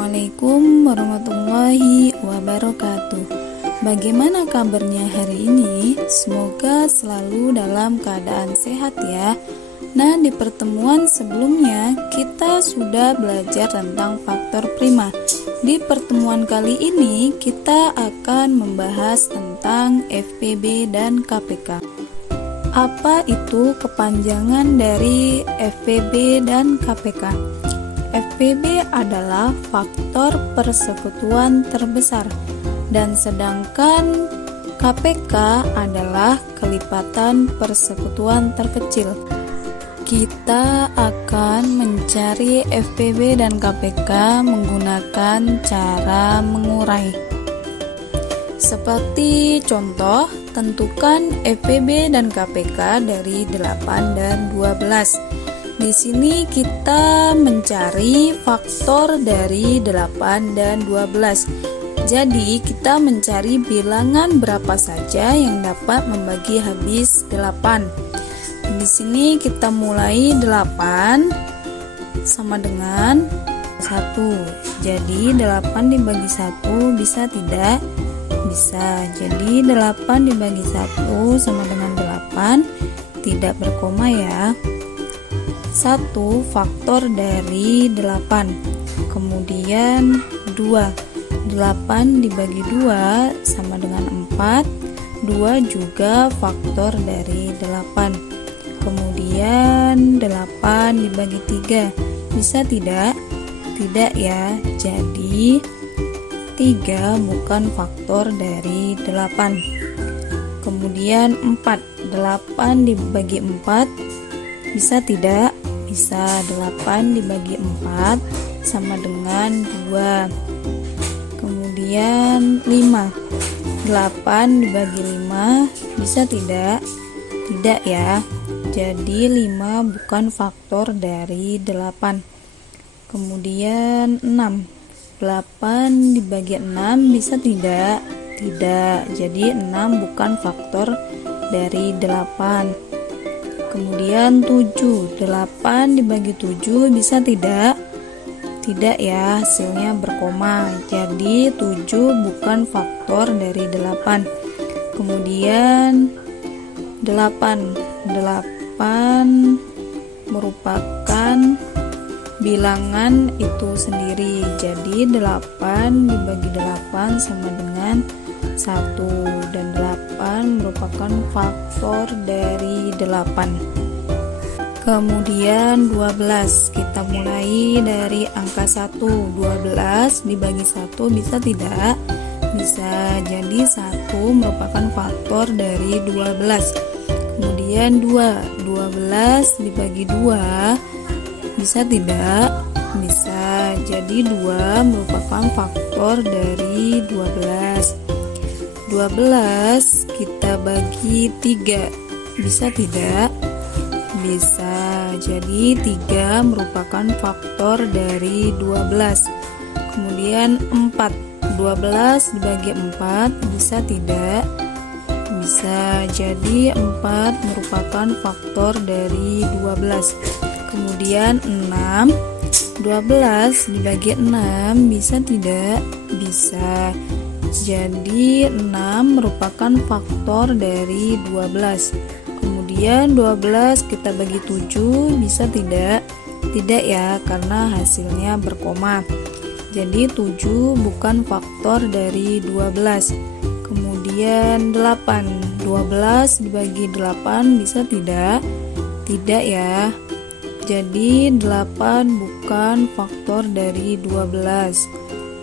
Assalamualaikum warahmatullahi wabarakatuh. Bagaimana kabarnya hari ini? Semoga selalu dalam keadaan sehat ya. Nah, di pertemuan sebelumnya kita sudah belajar tentang faktor prima. Di pertemuan kali ini kita akan membahas tentang FPB dan KPK. Apa itu kepanjangan dari FPB dan KPK? FPB adalah faktor persekutuan terbesar, dan sedangkan KPK adalah kelipatan persekutuan terkecil. Kita akan mencari FPB dan KPK menggunakan cara mengurai. Seperti contoh, tentukan FPB dan KPK dari 8 dan 12. Di sini kita mencari faktor dari 8 dan 12. Jadi kita mencari bilangan berapa saja yang dapat membagi habis 8. Di sini kita mulai 8 sama dengan 1. Jadi 8 dibagi 1 bisa tidak? Bisa. Jadi 8 dibagi 1 sama dengan 8, tidak berkoma ya. 1 faktor dari 8. Kemudian 2. 8 dibagi 2 sama dengan 4. 2 juga faktor dari 8. Kemudian 8 dibagi 3. Bisa tidak? Tidak ya. Jadi 3 bukan faktor dari 8. Kemudian 4. 8 dibagi 4. Bisa tidak? Bisa. 8 dibagi 4 sama dengan 2. Kemudian 5. 8 dibagi 5 bisa tidak? Tidak ya. Jadi 5 bukan faktor dari 8. Kemudian 6. 8 dibagi 6 bisa tidak? Tidak. Jadi 6 bukan faktor dari 8. Kemudian 7. 8 dibagi 7 bisa tidak? Tidak ya, hasilnya berkoma. Jadi 7 bukan faktor dari 8. Kemudian 8. 8 merupakan bilangan itu sendiri. Jadi 8 dibagi 8 sama dengan 1, dan 8 merupakan faktor dari 8. Kemudian 12, kita mulai dari angka 1. 12 dibagi 1 bisa tidak? Bisa. Jadi 1 merupakan faktor dari 12. Kemudian 2. 12 dibagi 2 bisa tidak? Bisa. Jadi 2 merupakan faktor dari 12. 12 kita bagi 3 bisa tidak? Bisa. Jadi 3 merupakan faktor dari 12. Kemudian 4. 12 dibagi 4 bisa tidak? Bisa. Jadi 4 merupakan faktor dari 12. Kemudian 6. 12 dibagi 6 bisa tidak? Bisa. Jadi 6 merupakan faktor dari 12. Kemudian 12 kita bagi 7 bisa tidak? Tidak ya, karena hasilnya berkoma. Jadi 7 bukan faktor dari 12. Kemudian 8. 12 dibagi 8 bisa tidak? Tidak ya. Jadi 8 bukan faktor dari 12.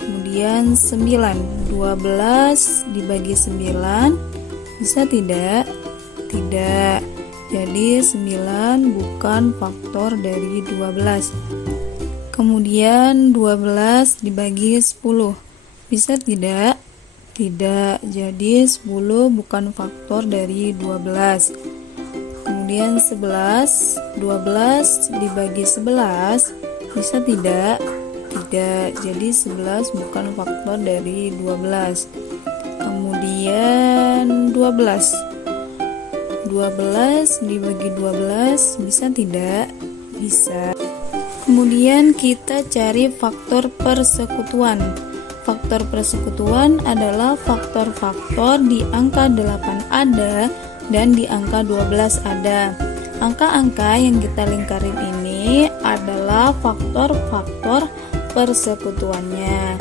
Kemudian 9. 12 dibagi 9 bisa tidak? Tidak. Jadi 9 bukan faktor dari 12. Kemudian 12 dibagi 10 bisa tidak? Tidak. Jadi 10 bukan faktor dari 12. Kemudian 11. 12 dibagi 11 bisa tidak? Tidak. Jadi 11 bukan faktor dari 12. Kemudian 12. 12 dibagi 12 bisa tidak? Bisa. Kemudian kita cari faktor persekutuan. Faktor persekutuan adalah faktor-faktor di angka 8 ada dan di angka 12 ada. Angka-angka yang kita lingkarin ini adalah faktor-faktor persekutuannya.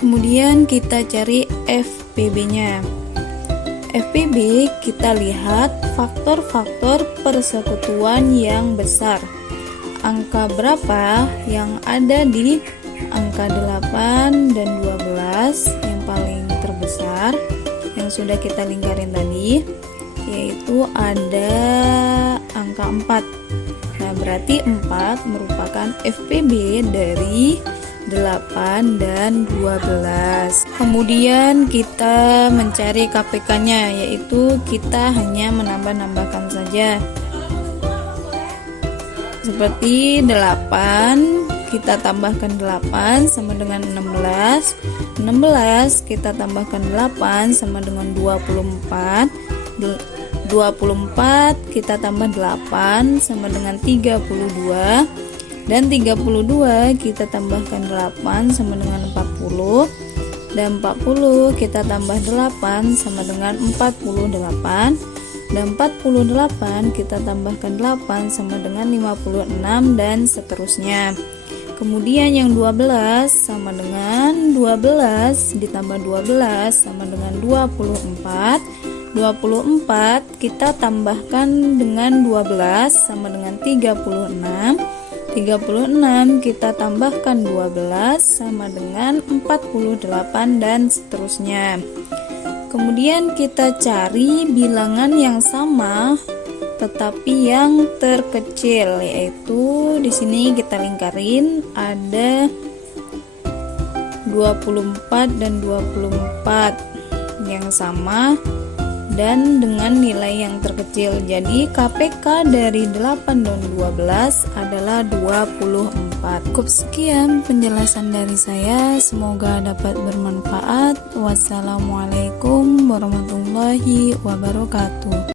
Kemudian kita cari FPB-nya. FPB kita lihat faktor-faktor persekutuan yang besar. Angka berapa yang ada di angka 8 dan 12 yang paling terbesar yang sudah kita lingkarin tadi, yaitu ada angka 4. Nah, berarti 4 merupakan FPB dari 8 dan 12. Kemudian kita mencari KPK-nya, yaitu kita hanya menambah-nambahkan saja. Seperti 8, kita tambahkan 8 sama dengan 16. 16 kita tambahkan 8 sama dengan 24. 24 kita tambah 8 sama dengan 32. Dan 32 kita tambahkan 8 sama dengan 40. Dan 40 kita tambah 8 sama dengan 48. Dan 48 kita tambahkan 8 sama dengan 56 dan seterusnya. Kemudian yang 12 sama dengan 12 ditambah 12 sama dengan 24. 24 kita tambahkan dengan 12 sama dengan 36. 36 kita tambahkan 12 sama dengan 48 dan seterusnya. Kemudian kita cari bilangan yang sama tetapi yang terkecil, yaitu di sini kita lingkarin ada 24 dan 24 yang sama dan dengan nilai yang terkecil. Jadi KPK dari 8 dan 12 adalah 24. Cukup sekian penjelasan dari saya, semoga dapat bermanfaat. Wassalamualaikum warahmatullahi wabarakatuh.